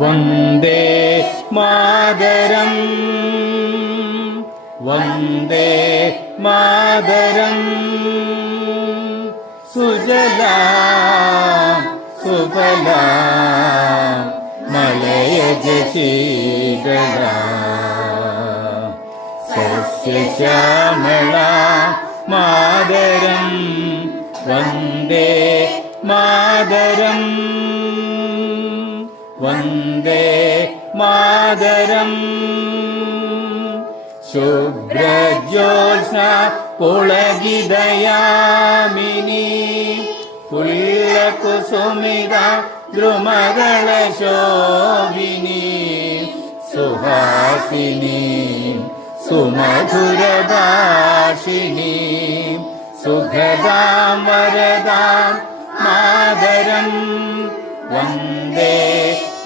Vande Mataram. Vande Mataram. സുജലാ സുഫലാ മലയജ Sheethala സസ്യശ്യാമള Mataram. Vande Mataram. Vande मादरम् शुभ्रज्योत्स्ना पुळगिदयामिनी पुल्लकुसुमिदा द्रुमगणशोभिनी Suhasini सुमधुरभाषिणी सुखदां वरदां मादरम् Vande